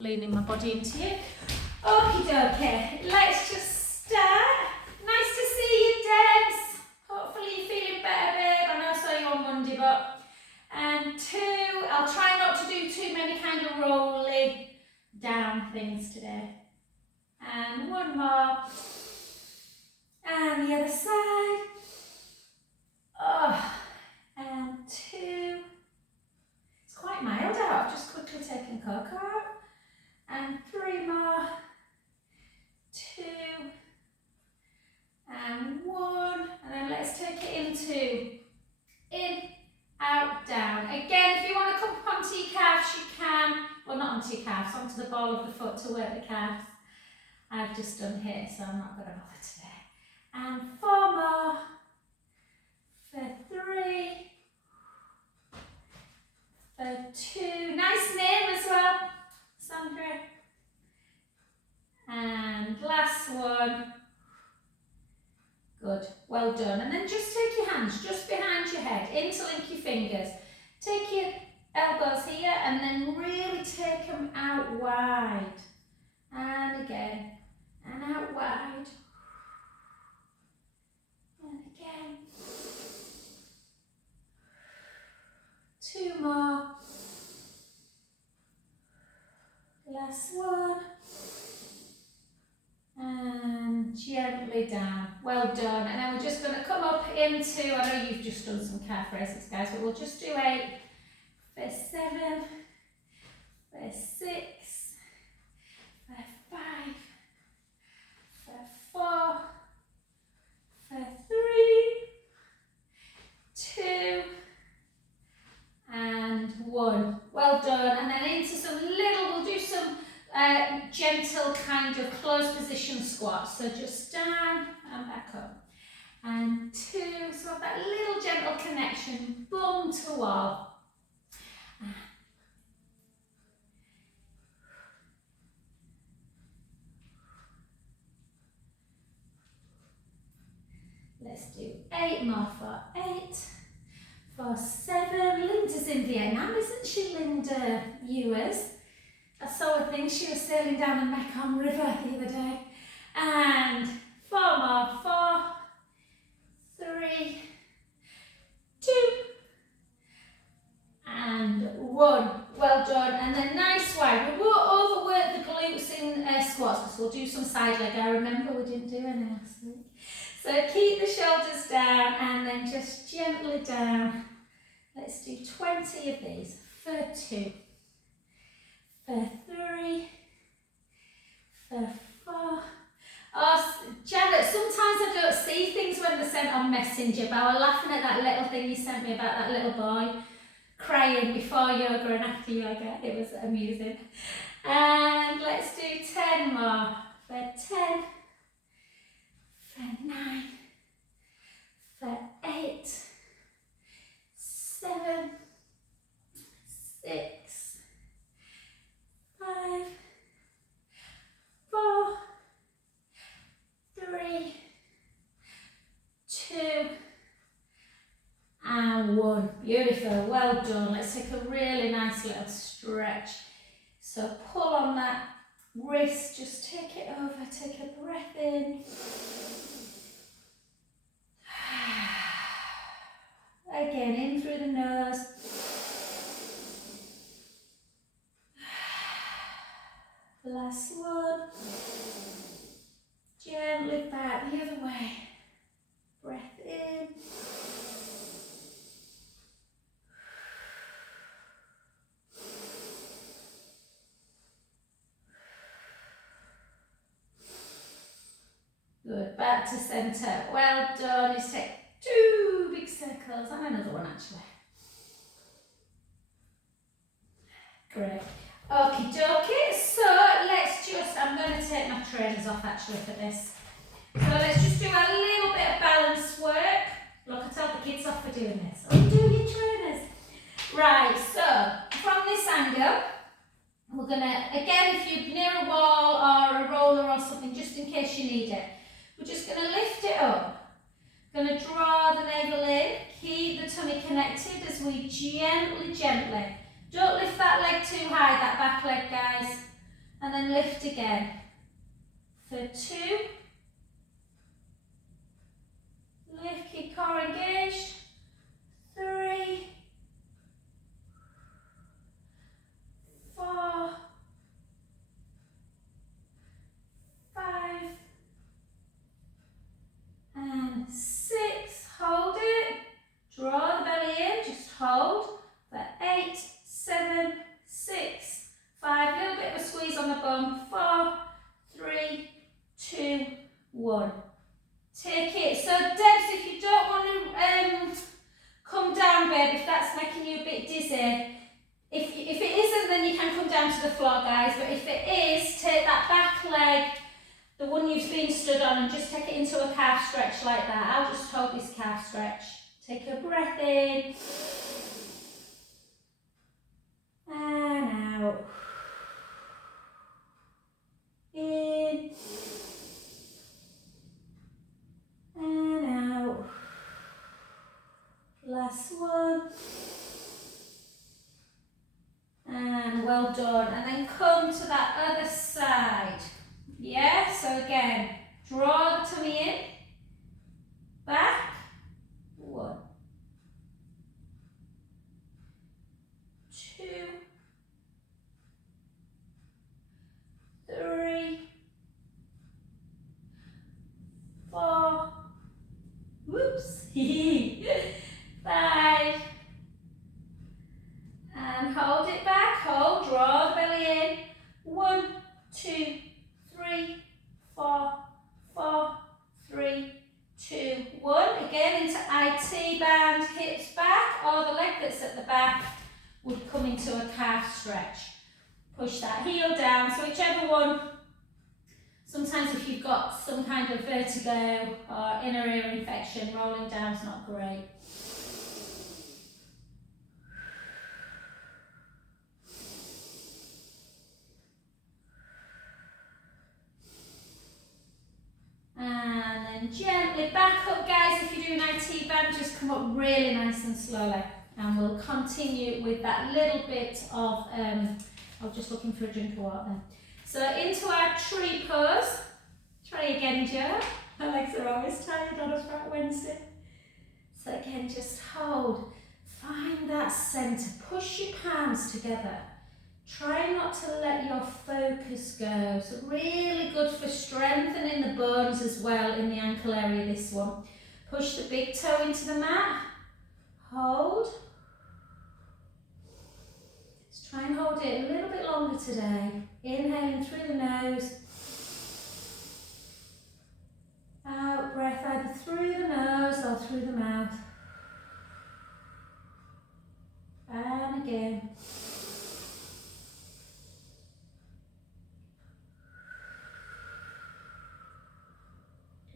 Leaning my body into you. Okie dokie, let's just start. Nice to see you, Debs. Hopefully you're feeling better, babe. I know I saw you on Monday, but and 2, I'll try not to do too many kind of rolling down things today. And 1 more. And the other side. Oh, and 2. It's quite mild out. I've just quickly taken cocoa out. And 3 more, 2, and 1, and then let's take it into in, out, down. Again, if you want to come up onto your calves, you can. Well, not onto your calves, onto the ball of the foot to work the calves. I've just done here, so I'm not going to bother today. And 4 more, for 3, for 2. Nice name as well, Sandra. And last one. Good, well done. And then just take your hands just behind your head, interlink your fingers. Take your elbows here and then really take them out wide. And again, and out wide. And again. 2 more. Last one. And gently down. Well done. And then we're just going to come up into, I know you've just done some calf raises, guys, but we'll just do 8 for 7, for 6, for 5, for 4, for 3, 2, and 1. Well done. And then into some little, we'll do some gentle kind of closed position squats. So just down and back up. And 2, so that little gentle connection, bum to wall. Let's do 8 more for 8. For 7, Linda's in Vietnam, isn't she, Linda Ewers? I saw a thing, she was sailing down the Mekong River the other day. And 4 more, 4, 3, 2, and 1. Well done. And then nice wide. We won't overwork the glutes in squats because we'll do some side leg. I remember we didn't do any last week. So keep the shoulders down and then just gently down. Let's do 20 of these. For 2. For 3, for 4. Oh, Janet, sometimes I don't see things when they're sent on Messenger, but I was laughing at that little thing you sent me about that little boy crying before yoga and after yoga. It was amusing. And let's do 10 more. For 10, for 9, for 8, 7, 6, 5, 4, 3, 2, and 1. Beautiful, well done. Let's take a really nice little stretch. So pull on that wrist, just take it over, take a breath in. Again, in through the nose. Last one. Gently back the other way. Breath in. Good, back to centre. Well done. Just take 2 big circles and another one actually. Great. Okie dokie, so let's just, I'm going to take my trainers off actually for this. So let's just do a little bit of balance work. Look, I tell the kids off for doing this. Oh, do your trainers. Right, so from this angle, we're going to, again, if you're near a wall or a roller or something, just in case you need it, we're just going to lift it up. Going to draw the navel in, keep the tummy connected as we gently, don't lift that leg too high, that back leg, guys. then lift again. For 2. Lift, keep core engaged. 3. 4. 5. And 6. Hold it. Draw the belly in, just hold. For 8, 7, 6, 5. A little bit of a squeeze on the bum. 4, 3, 2, 1. Take it. So Debs, if you don't want to come down, babe, if that's making you a bit dizzy, if it isn't, then you can come down to the floor, guys. But if it is, take that back leg, the one you've been stood on, and just take it into a calf stretch like that. I'll just hold this calf stretch. Take a breath in. And out. In. And out. Last one. And well done. And then come to that other side. Yeah, so again, draw the tummy in. Back. 1. 2. 3. 4. Whoops. 5. And hold it back. Hold. Draw the belly in. 1, 2, 3, 4, 4, 3, 2, 1. Again into IT band, hips back, or the leg that's at the back would come into a calf stretch. Push that heel down, so whichever one. Sometimes if you've got some kind of vertigo or inner ear infection, rolling down is not great. And then gently back up, guys. If you're doing IT band, just come up really nice and slowly. And we'll continue with that little bit of, I'm just looking for a drink of water then. So into our tree pose. Try again, Joe. My legs are always tired on a Fat Wednesday. So again, just hold. Find that centre. Push your palms together. Try not to let your focus go. So really good for strengthening the bones as well in the ankle area, this one. Push the big toe into the mat. Hold. Let's try and hold it a little bit longer today. Inhaling through the nose. Out breath either through the nose or through the mouth. And again.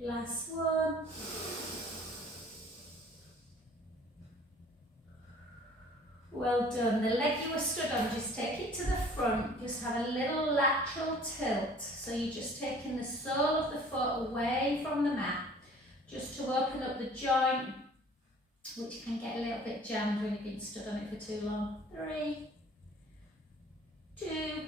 Last one. Well done. The leg you were stood on, just take it to the front. Just have a little lateral tilt. So you're just taking the sole of the foot away from the mat, just to open up the joint, which can get a little bit jammed when you've been stood on it for too long. 3, 2,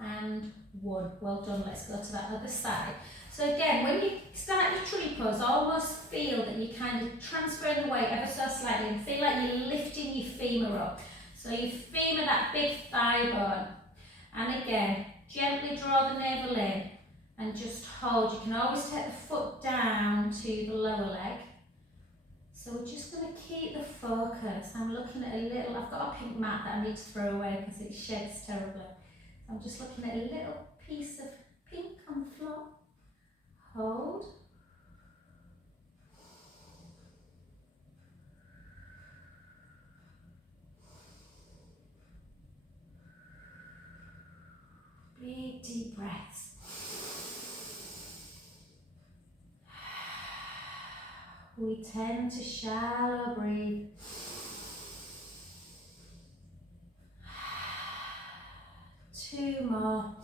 and 1. Well done. Let's go to that other side. So again, when you start your tree pose, almost feel that you kind of transfer the weight ever so slightly and feel like you're lifting your femur up. So your femur, that big thigh bone. And again, gently draw the navel in and just hold. You can always take the foot down to the lower leg. So we're just going to keep the focus. I'm looking at a little, I've got a pink mat that I need to throw away because it sheds terribly. So I'm just looking at a little piece of pink on the floor. Hold. Big deep breaths. We tend to shallow breathe. 2 more.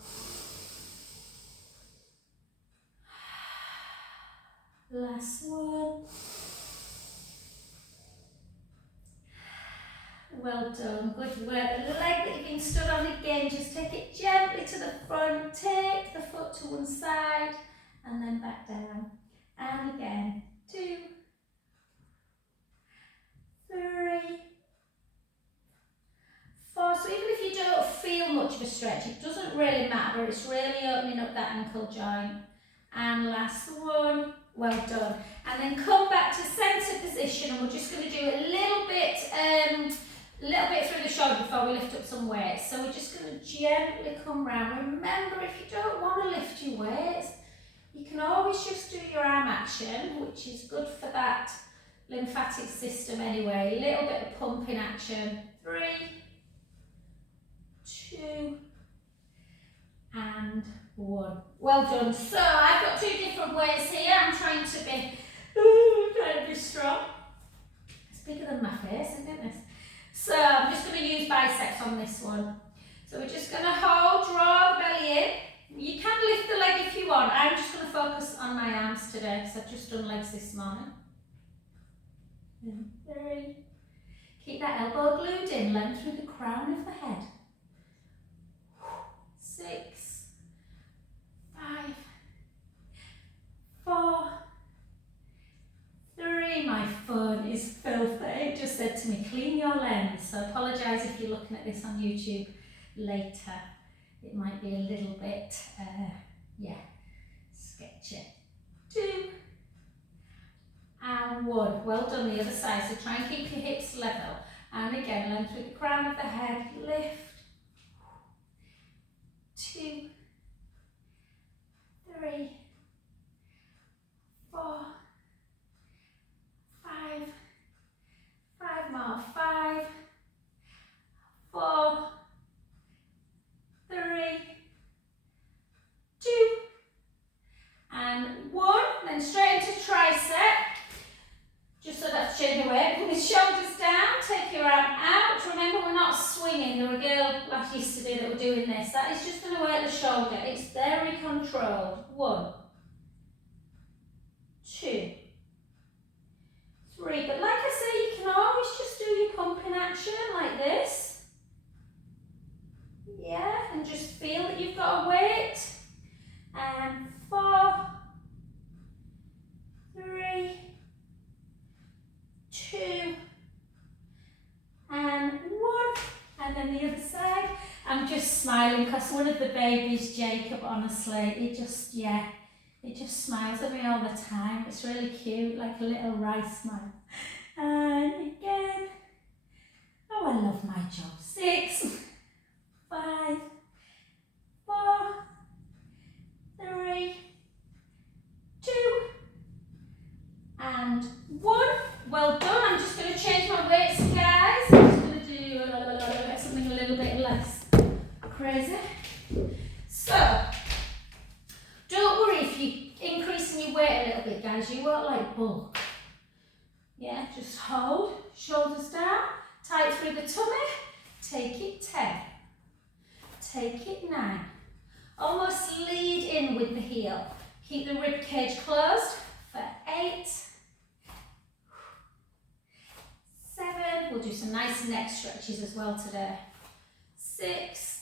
Last one. Well done, good work. The leg that you've been stood on again, just take it gently to front, take the foot to one side and then back down. And again, 2, 3, 4. So even if you don't feel much of a stretch, it doesn't really matter. It's really opening up that ankle joint. And last one. Well done. And then come back to centre position, and we're just going to do a little bit through the shoulder before we lift up some weights. So we're just going to gently come round. Remember, if you don't want to lift your weights, you can always just do your arm action, which is good for that lymphatic system anyway. A little bit of pumping action. 3, 2, and 1. Well done. So I've got 2 different weights here. I'm trying to be strong. It's bigger than my face, isn't it? So I'm just going to use biceps on this one. So we're just going to hold, draw the belly in. You can lift the leg if you want. I'm just going to focus on my arms today because I've just done legs this morning. 3. Keep that elbow glued in, length through the crown of the head. 6, 5, 4, 3. My phone is filthy. It just said to me, clean your lens. So I apologise if you're looking at this on YouTube later. It might be a little bit, sketchy. 2, and 1. Well done the other side. So try and keep your hips level. And again, length through the crown of the head. Lift. 2, 3, 4, 5, 5 more, 5, 4, 3, 2, and 1. Then straight into tricep. Just so that's change the weight. Put the shoulders down, take your arm out. Remember, we're not swinging. There was a girl last yesterday that were doing this. That is just going to work the shoulder. It's very controlled. 1, 2, 3. But like I say, you can always just do your pumping action like this. Yeah, and just feel that you've got a weight. And 4, 3, 2, and 1. And then the other side. I'm just smiling because one of the babies, Jacob, honestly, it just smiles at me all the time. It's really cute, like a little rice smile. And again. Oh, I love my job. 6, 5, 4, 3, 2, and 1. Well done. I'm just going to change my weights, guys. I'm just going to do something a little bit less crazy. So, don't worry if you're increasing your weight a little bit, guys. You won't like bulk. Yeah, just hold, shoulders down, tight through the tummy. Take it 10. Take it 9. Almost lead in with the heel. Keep the rib cage closed for 8. 7. We'll do some nice neck stretches as well today. 6.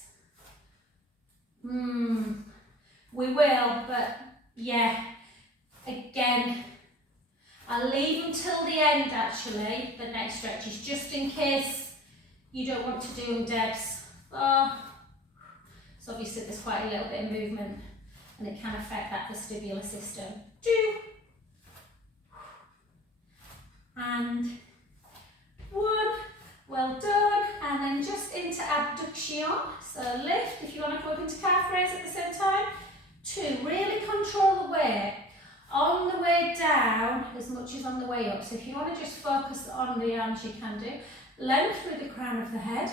We will, but yeah, again, I'll leave until the end actually, the neck stretches, just in case you don't want to do them, Debs. So obviously there's quite a little bit of movement and it can affect that vestibular system. 2. And 1. Well done. And then just into abduction. So lift, if you want to go into calf raise at the same time. 2. Really control the weight on the way down as much as on the way up. So if you want to just focus on the arms, you can do. Length through the crown of the head.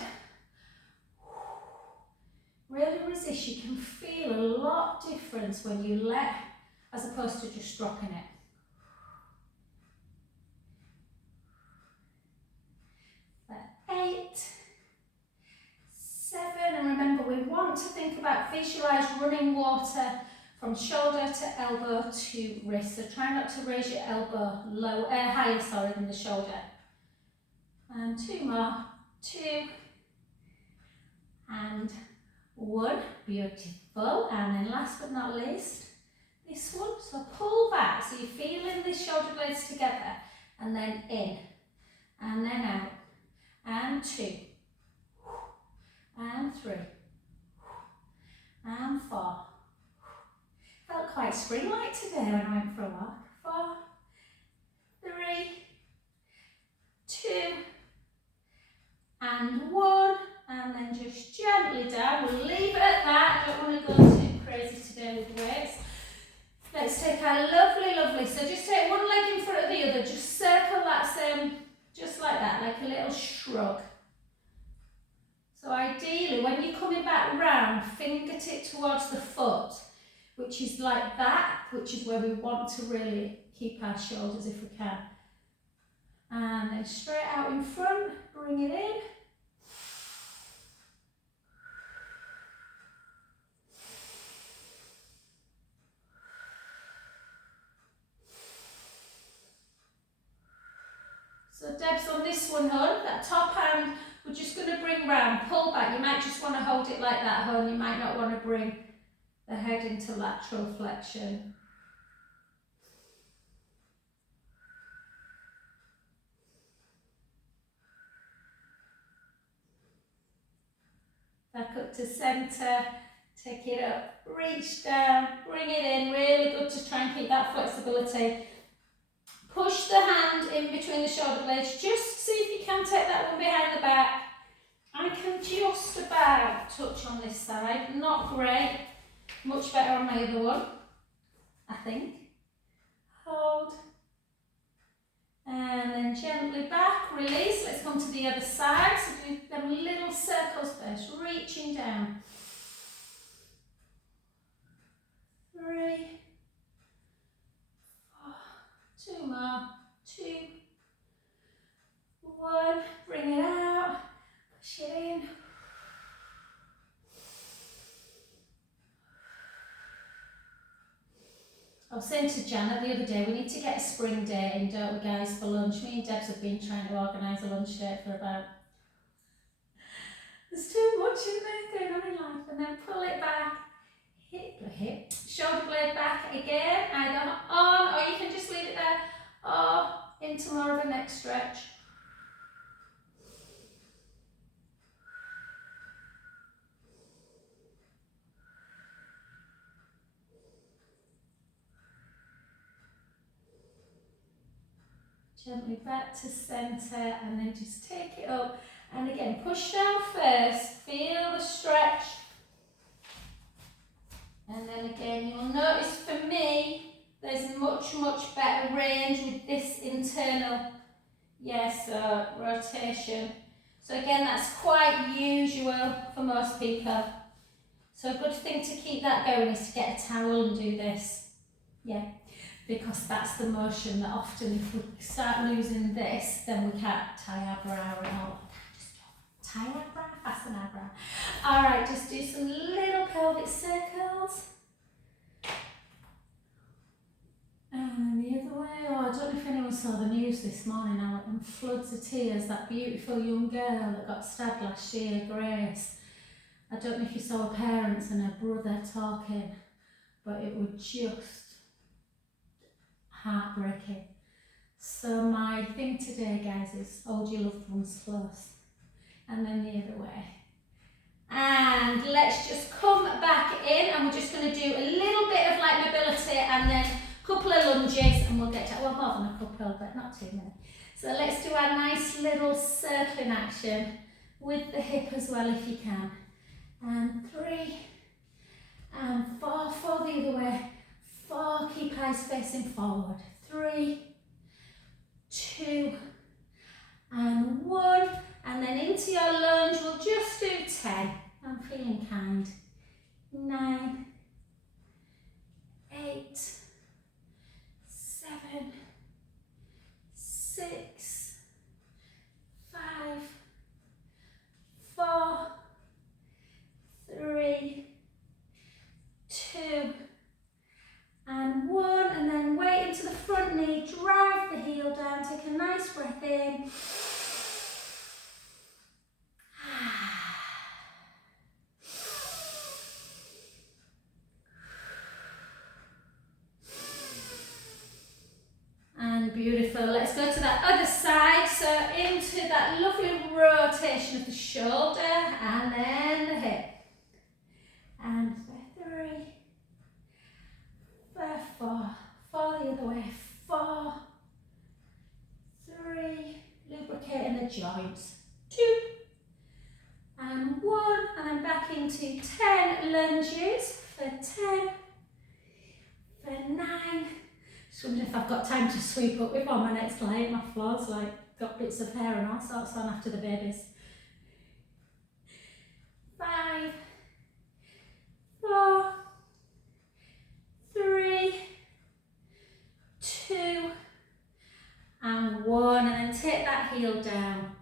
Really resist. You can feel a lot of difference when you let, as opposed to just dropping it. 8, 7, and remember we want to think about visualise running water from shoulder to elbow to wrist. So try not to raise your elbow higher than the shoulder. And 2 more. 2 and 1, beautiful, and then last but not least, this one, so pull back, so you're feeling the shoulder blades together, and then in, and then out, and 2, and 3, and 4, felt quite spring-like today when I went for a walk, 4, 3, 2, and 1, and then just gently down. We'll leave it at that. I don't want to go too crazy today with weights. Let's take our lovely, so just take one leg in front of the other, just circle that same, just like that, like a little shrug. So ideally, when you're coming back round, fingertip towards the foot, which is like that, which is where we want to really keep our shoulders if we can. And then straight out in front, bring it in. So Deb's on this one, hon, that top hand, we're just going to bring round, pull back. You might just want to hold it like that, hon. You might not want to bring the head into lateral flexion. Back up to centre, take it up, reach down, bring it in, really good to try and keep that flexibility. Push the hand in between the shoulder blades, just see if you can take that one behind the back. I can just about touch on this side, not great, much better on my other one, I think. Hold, and then gently back, release. Let's come to the other side, so do them little circles first, reaching down. 3, 4, 2 more, 2, 1, bring it out, push it in. I was saying to Jana the other day, we need to get a spring day in, don't we guys, for lunch? Me and Debs have been trying to organise a lunch date for about... There's too much in there going on in life. And then pull it back, hip, shoulder blade back again, either on, or you can just leave it there, or into more of a neck stretch. Gently back to centre, and then just take it up, and again push down first, feel the stretch, and then again you'll notice for me there's much better range with this internal, so rotation. So again, that's quite usual for most people, so a good thing to keep that going is to get a towel and do this, because that's the motion that often, if we start losing this, then we can't tie our brow and all that. Just tie our brow, fasten our brow. All right, just do some little pelvic circles. And the other way. Oh, I don't know if anyone saw the news this morning. I went in floods of tears. That beautiful young girl that got stabbed last year, Grace. I don't know if you saw her parents and her brother talking, but it was just heartbreaking. So my thing today, guys, is hold your loved ones close, and then the other way. And let's just come back in, and we're just going to do a little bit of like mobility, and then a couple of lunges, and we'll get to, well, more than a couple, but not too many. So let's do our nice little circling action with the hip as well if you can. And 3, and 4, 4 the other way. 4, keep eyes facing forward. 3, 2, and 1. And then into your lunge, we'll just do 10. I'm feeling kind. 9, 8, 7, 6, 5, 4, 3, 2, and 1, and then weight into the front knee, drive the heel down, take a nice breath in. lunges for 10, for 9. Just wondering if I've got time to sweep up before my next client. My floor's like got bits of hair and all sorts on after the babies. 5, 4, 3, 2, and 1. And then take that heel down.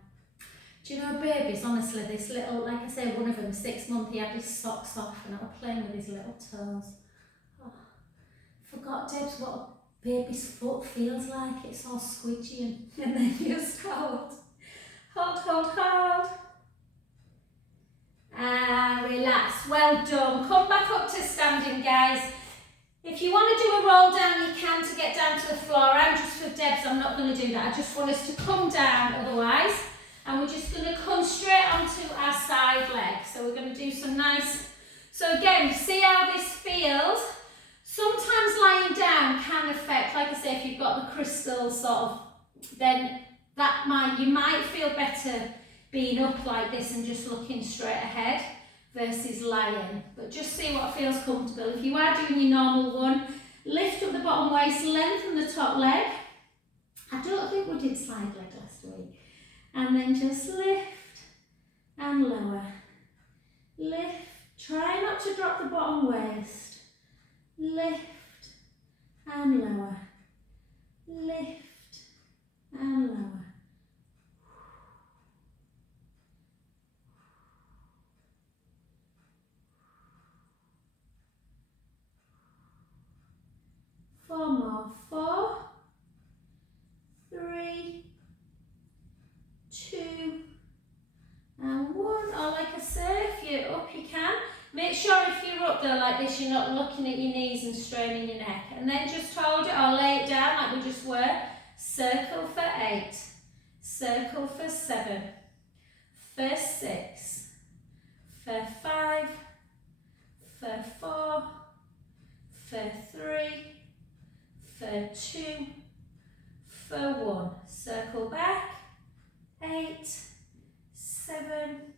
Do you know babies, honestly, this little, like I say, one of them, 6 months, he had his socks off and I was playing with his little toes. Oh, forgot, Debs, what a baby's foot feels like. It's all squidgy and then just hold. Hold, hold, hold. And relax. Well done. Come back up to standing, guys. If you want to do a roll down, you can to get down to the floor. I'm just for Debs, I'm not going to do that. I just want us to come down otherwise. And we're just going to come straight onto our side leg. So we're going to do some nice, so again, see how this feels. Sometimes lying down can affect, like I say, if you've got the crystal sort of, then you might feel better being up like this and just looking straight ahead versus lying. But just see what feels comfortable. If you are doing your normal one, lift up the bottom waist, lengthen the top leg. I don't think we did side leg last week. And then just lift and lower. Lift. Try not to drop the bottom waist. Lift and lower. Lift and lower. Four more. 4, 3, 2, and 1. Or like I say, if you're up, you can. Make sure if you're up though like this, you're not looking at your knees and straining your neck. And then just hold it or lay it down like we just were. Circle for 8. Circle for 7. For 6. For 5. For 4. For 3. For 2. For 1. Circle back. 8, 7,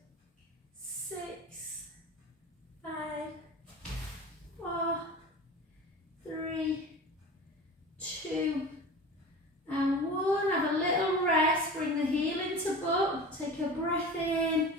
6, 5, 4, 3, 2, and 1. Have a little rest. Bring the heel into butt. Take a breath in.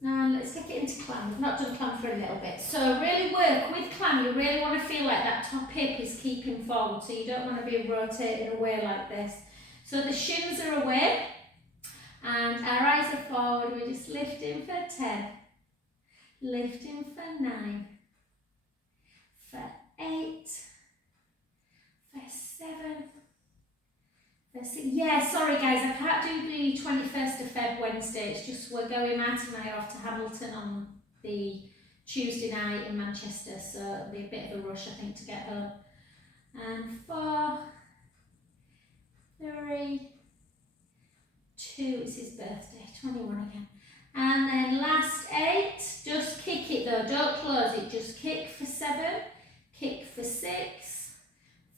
Now let's take it into climb. We've not done climb for a little bit. So really work with climb. You really want to feel like that top hip is keeping forward. So you don't want to be rotating away like this. So the shins are away and our eyes are forward. We're just lifting for 10. Lifting for 9. For 8. For 7. Yeah, sorry guys, I can't do the 21st of Feb Wednesday. It's just we're going Martin and I are off to Hamilton on the Tuesday night in Manchester, so it'll be a bit of a rush I think to get home. And 4, 3, 2, it's his birthday, 21 again. And then last 8, just kick it though, don't close it, just kick for 7, kick for 6,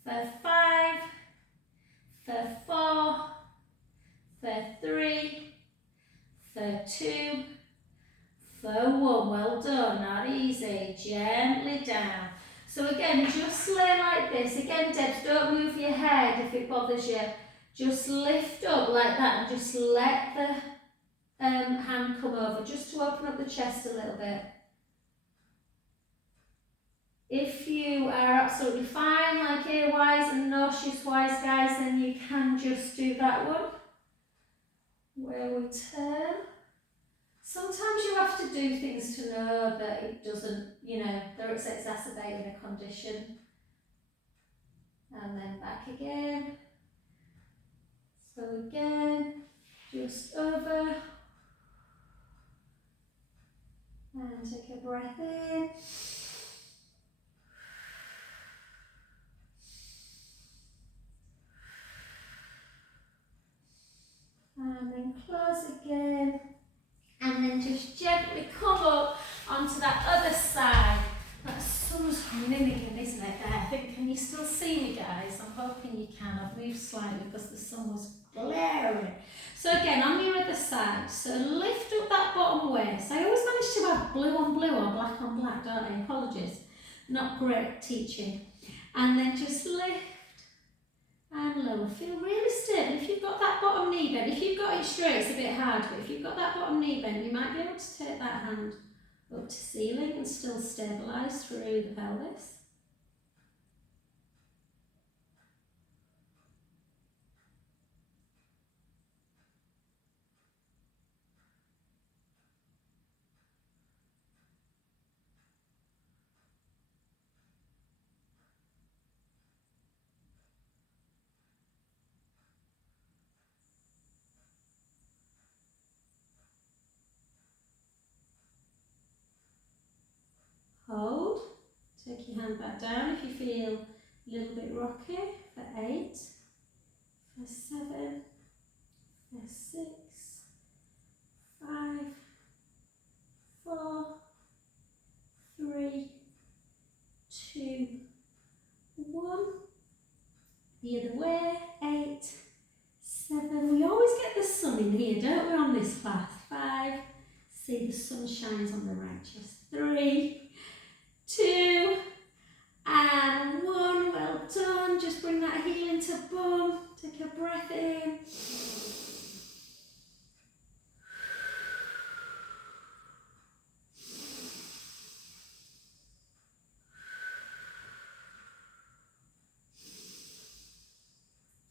for 5, for 4, for 3, for 2, for 1. Well done, not easy. Gently down. So again, just lay like this. Again, Debs, don't move your head if it bothers you. Just lift up like that and just let the hand come over, just to open up the chest a little bit. If you are absolutely fine, like ear-wise and nauseous-wise, guys, then you can just do that one, where we turn. Sometimes you have to do things to know that it doesn't, you know, that it's exacerbating a condition. And then back again. So again, just over. And take a breath in. And then close again, and then just gently come up onto that other side. in again, isn't it? There, I think, can you still see me, guys? I'm hoping you can. I've moved slightly because the sun was glaring. So again, on your other side, so lift up that bottom waist. I always manage to have blue on blue or black on black, don't I? Apologies. Not great teaching. And then just lift and lower. Feel really still. If you've got that bottom knee bend, if you've got it straight, it's a bit hard, but if you've got that bottom knee bend, you might be able to take that hand up to ceiling and still stabilise through the pelvis. Hold. Take your hand back down if you feel a little bit rocky for 8, for 7, for 6, 5, 4, 3, 2, 1. The other way. 8, 7. We always get the sun in here, don't we, on this class? 5. See, the sun shines on the right chest. 3, 2, and 1. Well done. Just bring that heel into bum. Take a breath in.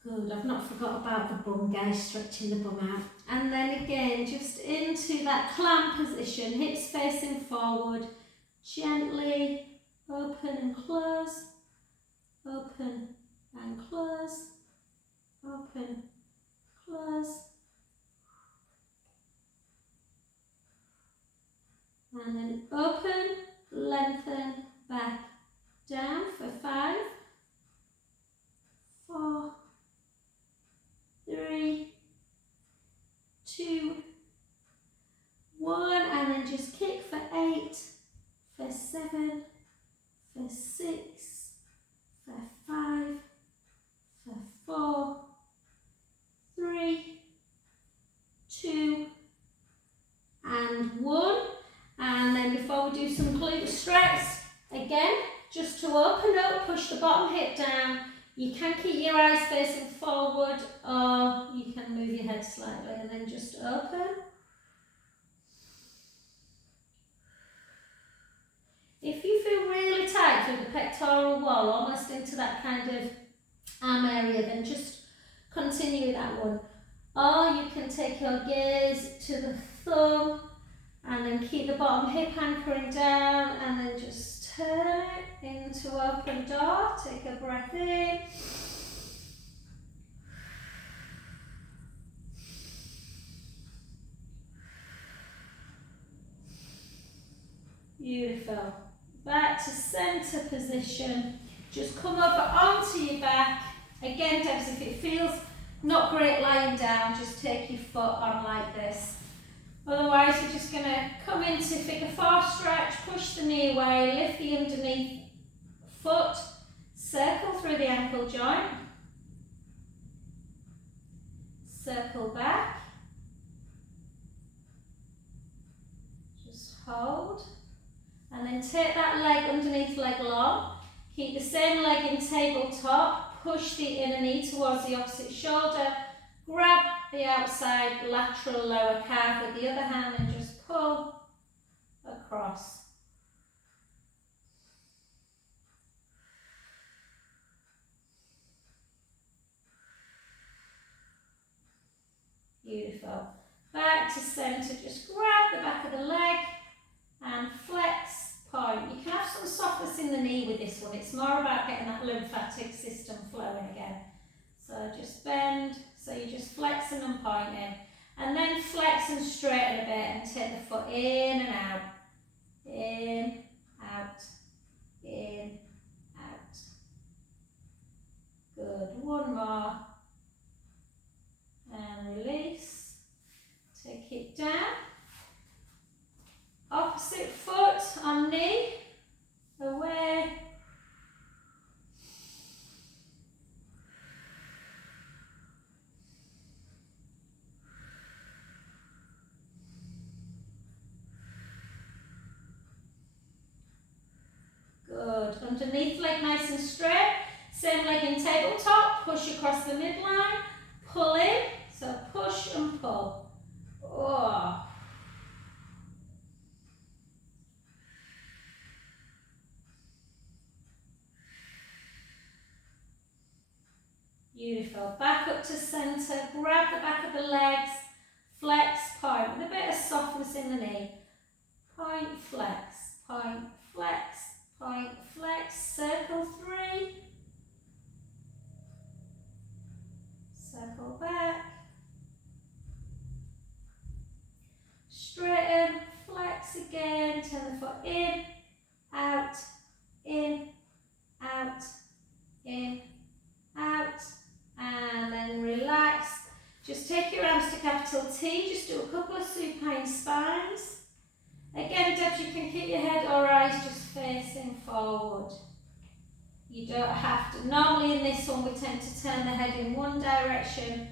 Good. I've not forgot about the bum, guys. Stretching the bum out. And then again, just into that clamp position. Hips facing forward. Gently open and close, open and close, open, close. And then open, lengthen, back, down for 5, 4, 3, 2, 1. And then just kick for 8. For 7, for 6, for 5, for 4, 3, 2, and 1. And then before we do some glute stretch, again, just to open up, push the bottom hip down. You can keep your eyes facing forward, or you can move your head slightly, and then just open. If you feel really tight through the pectoral wall, almost into that kind of arm area, then just continue that one. Or you can take your gaze to the thumb and then keep the bottom hip anchoring down and then just turn it into open door. Take a breath in. Beautiful. Back to centre position. Just come over onto your back. Again, Debs, if it feels not great lying down, just take your foot on like this. Otherwise, we're just going to come into figure 4 stretch, push the knee away, lift the underneath foot, circle through the ankle joint, circle back, just hold. And then take that leg underneath leg long. Keep the same leg in tabletop. Push the inner knee towards the opposite shoulder. Grab the outside lateral lower calf with the other hand and just pull across. Beautiful. Back to centre. Just grab the back of the leg and flex. Point. You can have some softness in the knee with this one. It's more about getting that lymphatic system flowing again. So just bend, so you're just flexing and pointing. And then flex and straighten a bit and take the foot in and out. In, out, in, out. Good. One more. And release. Take it down. Opposite foot on knee, away, Good. Underneath leg nice and straight. Same leg in tabletop. Push across the midline. Pull in. So push and pull. Oh. Beautiful. Back up to centre. Grab the back of the legs. Flex, point. With a bit of softness in the knee. Point, flex. Point, flex. Point, flex. Circle 3. Circle back. Straighten. Flex again. Turn the foot in. Out. In. Out. In. Out. And then relax. Just take your arms to capital T. Just do a couple of supine spines. Again, Debs, you can keep your head or eyes just facing forward. You don't have to. Normally in this one, we tend to turn the head in one direction,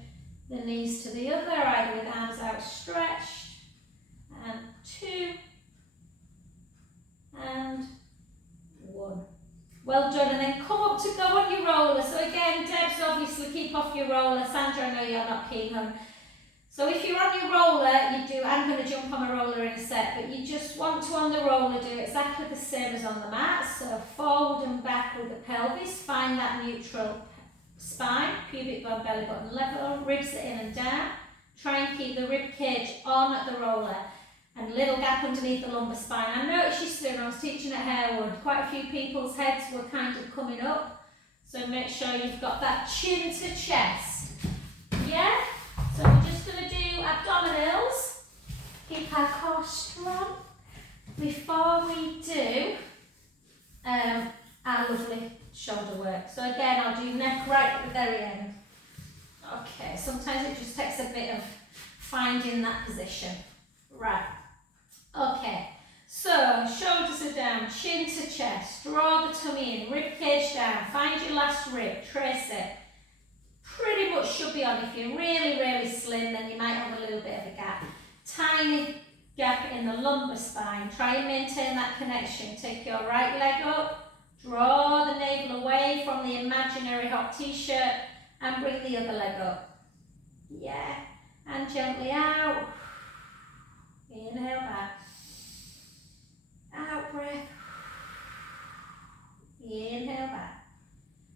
the knees to the other, either with arms outstretched. And 2. And 1. Well done, and then come up to go on your roller. So again, Debs, obviously keep off your roller. Sandra, I know you're not keen on. So if you're on your roller, I'm going to jump on a roller in a sec, but you just want to on the roller do exactly the same as on the mat. So forward and back with the pelvis, find that neutral spine, pubic bone, belly button level, ribs are in and down. Try and keep the rib cage on at the roller. And a little gap underneath the lumbar spine. I noticed you soon, I was teaching at Harewood, quite a few people's heads were kind of coming up. So make sure you've got that chin to chest. Yeah? So we're just going to do abdominals. Keep our core strong. Before we do our lovely shoulder work. So again, I'll do neck right at the very end. Okay, sometimes it just takes a bit of finding that position. Right. Okay, so shoulders are down, chin to chest, draw the tummy in, rib cage down, find your last rib, trace it. Pretty much should be on. If you're really, really slim, then you might have a little bit of a gap. Tiny gap in the lumbar spine. Try and maintain that connection. Take your right leg up, draw the navel away from the imaginary hot t-shirt and bring the other leg up. Yeah, and gently out. Inhale back. Out breath. Inhale back.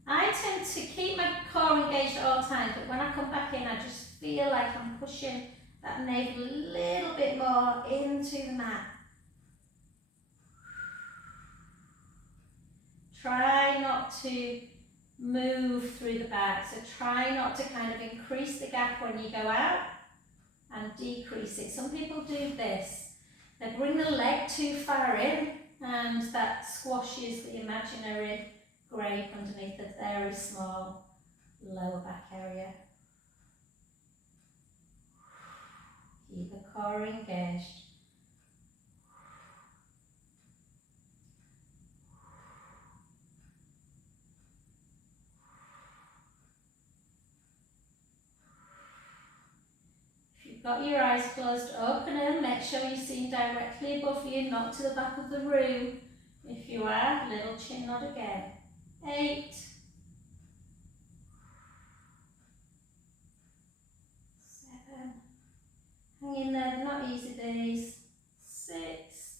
I tend to keep my core engaged at all times, but when I come back in, I just feel like I'm pushing that navel a little bit more into the mat. Try not to move through the back, so try not to kind of increase the gap when you go out and decrease it. Some people do this. They bring the leg too far in and that squashes the imaginary grape underneath the very small lower back area. Keep the core engaged. Got your eyes closed, open them, make sure you're seen directly above you, not to the back of the room. If you are, little chin nod again. 8. 7. Hang in there, they're not easy days. 6.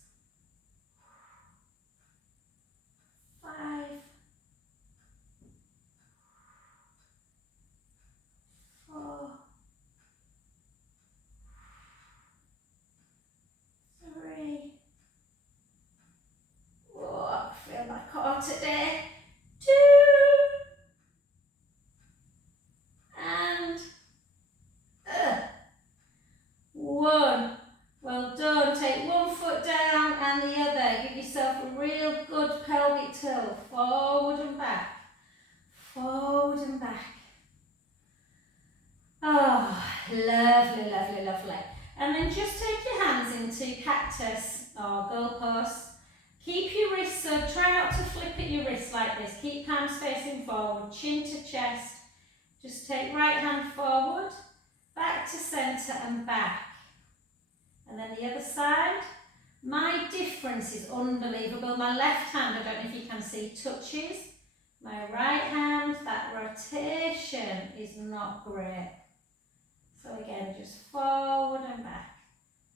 5. 4. 3. Oh, I feel my core today. 2. And 1. Well done. Take one foot down and the other. Give yourself a real good pelvic tilt. Forward and back. Forward and back. Oh, lovely, lovely, lovely. And then just take your hands into cactus or goalpost. Keep your wrists, so try not to flip at your wrists like this. Keep palms facing forward, chin to chest. Just take right hand forward, back to centre and back. And then the other side. My difference is unbelievable. My left hand, I don't know if you can see, touches. My right hand, that rotation is not great. So again, just forward and back.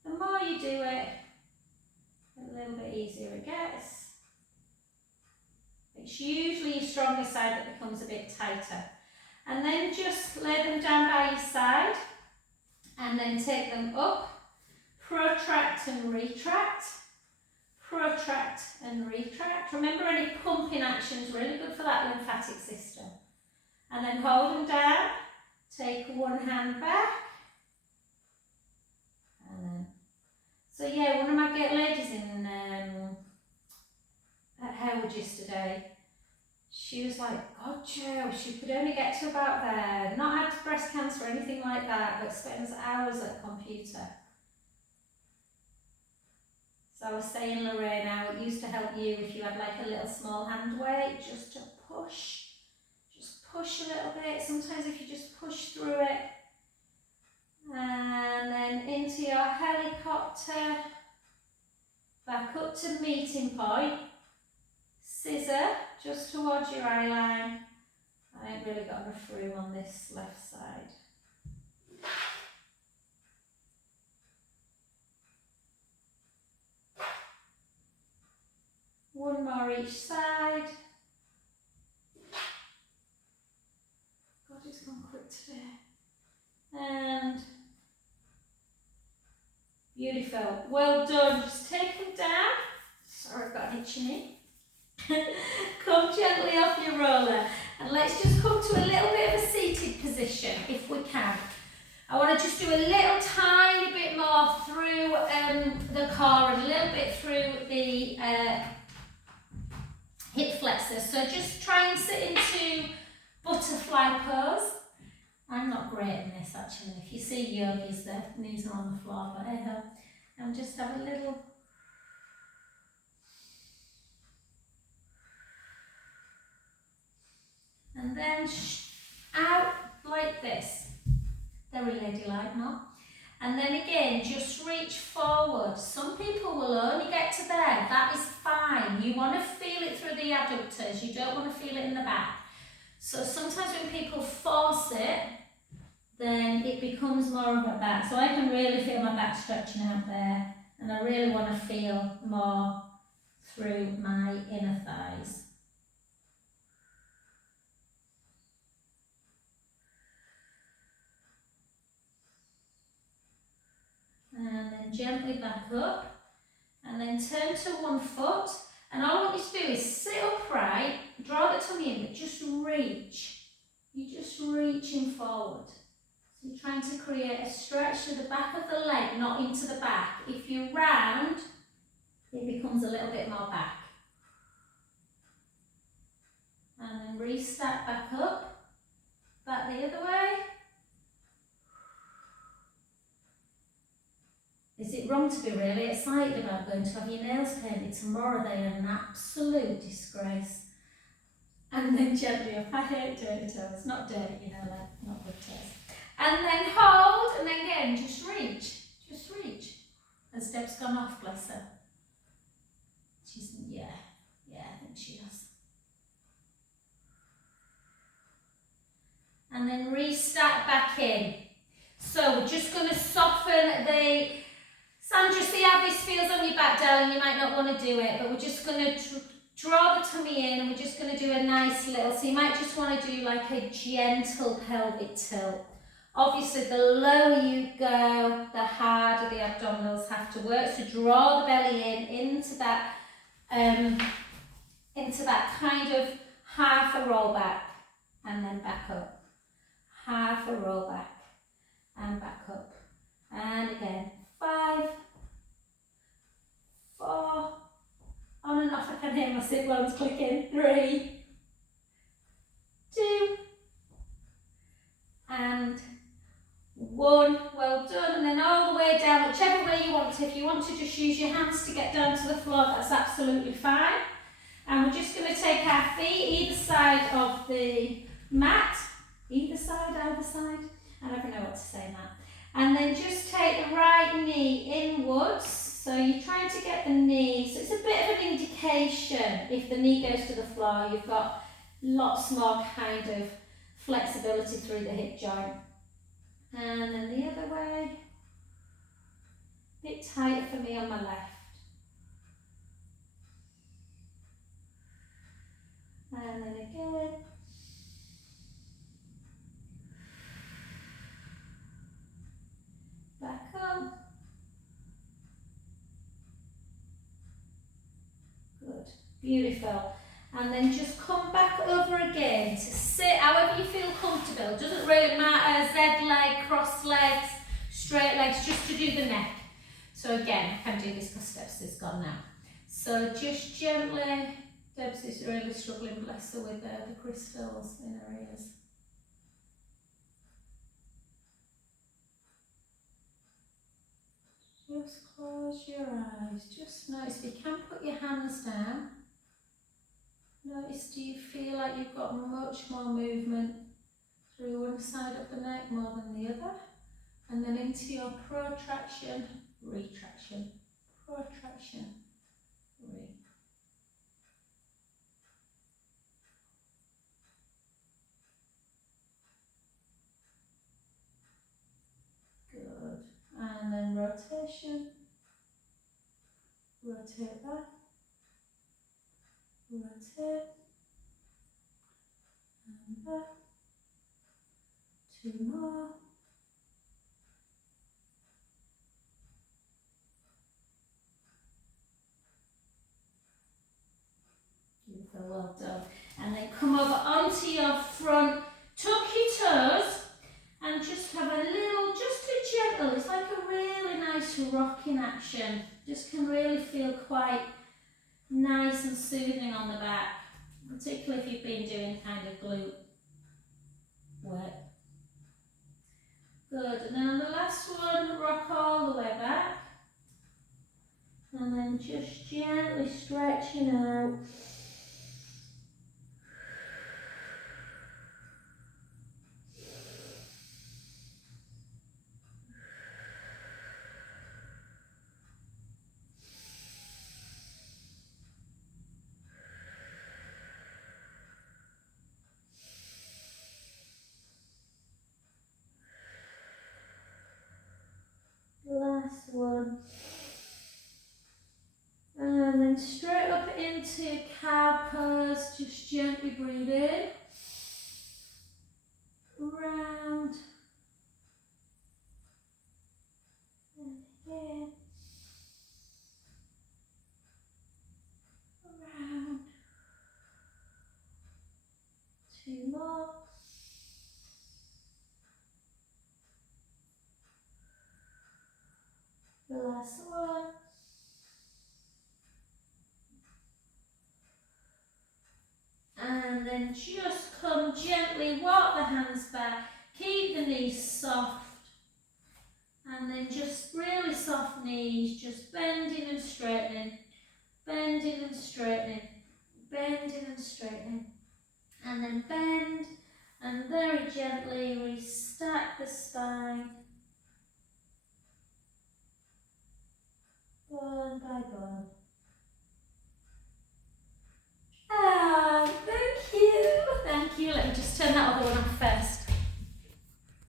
The more you do it, a little bit easier it gets. It's usually your stronger side that becomes a bit tighter. And then just lay them down by your side and then take them up, protract and retract, protract and retract. Remember, any pumping action is really good for that lymphatic system. And then hold them down, take one hand back, and then, so yeah, one of my ladies in at Howard yesterday, she was like, God Joe, she could only get to about there, not had breast cancer or anything like that, but spends hours at a computer. So I was saying, Lorraine, how it used to help you if you had like a little small hand weight, just to push a little bit. Sometimes if you just push through it, and then into your helicopter, back up to meeting point, scissor just towards your eye line. I ain't really got enough room on this left side. One more each side. God, it's gone quick today. And beautiful. Well done. Just take them down. Sorry, I've got an itchy knee. Come gently off your roller. And let's just come to a little bit of a seated position, if we can. I want to just do a little tiny bit more through the core and a little bit through the hip flexors. So just try and sit into butterfly pose. I'm not great in this actually. If you see yogis, their knees are on the floor, but and just have a little. And then out like this. Very ladylike, no? And then again, just reach forward. Some people will only get to there. That is fine. You want to feel it through the adductors. You don't want to feel it in the back. So sometimes when people force it, then it becomes more of a back. So I can really feel my back stretching out there. And I really want to feel more through my inner thighs. And then gently back up, and then turn to one foot, and all I want you to do is sit upright, draw the tummy in, but just reach. You're just reaching forward. So you're trying to create a stretch to the back of the leg, not into the back. If you round, it becomes a little bit more back. And then restart back up, back the other way. Is it wrong to be really excited about going to have your nails painted tomorrow? They are an absolute disgrace. And then gently up. I hate dirty toes. Not dirty, you know, like not good toes. And then hold, and then again, just reach. Just reach. Has Deb's gone off, bless her? She's, yeah, I think she has. And then restart back in. So we're just going to soften the... Sandra, see how this feels on your back, darling? You might not want to do it, but we're just going to draw the tummy in, and we're just going to do a nice little, so you might just want to do like a gentle pelvic tilt. Obviously, the lower you go, the harder the abdominals have to work. So draw the belly in into that kind of half a roll back, and then back up. Half a roll back, and back up. And again, 5, 4, on and off. I can hear my sit bones clicking. 3, 2, and 1. Well done. And then all the way down, whichever way you want to. If you want to just use your hands to get down to the floor, that's absolutely fine. And we're just going to take our feet either side of the mat. Either side. I never know what to say in that. And then just take the right knee inwards, So you're trying to get the knee, so it's a bit of an indication. If the knee goes to the floor, you've got lots more kind of flexibility through the hip joint. And then the other way, a bit tighter for me on my left. And then again. Back up. Good, beautiful. And then just come back over again to sit however you feel comfortable. It doesn't really matter, Z leg, cross legs, straight legs, just to do the neck. So again, I can do this because Steps is gone now. So just gently, Debs is really struggling, bless her, with the crystals in her ears. Just close your eyes, just notice if you can put your hands down. Notice, do you feel like you've got much more movement through one side of the neck more than the other? And then into your protraction, retraction, protraction, re. Good. And then rotation, rotate back, rotate, and back, 2 more. Beautiful, well done. And then come over onto your front, tuck your toes, and just have a little, just a gentle, it's like a really nice rocking action. Just can really feel quite nice and soothing on the back, particularly if you've been doing kind of glute work. Good, and then on the last one, rock all the way back. And then just gently stretching out. Last one. And then straight up into cow pose, just gently breathe in. Round. And again. Round. 2 more. The last one. And then just come gently, walk the hands back, keep the knees soft, and then just really soft knees, just bending and straightening, bending and straightening, bending and straightening, and then bend, and very gently restack the spine,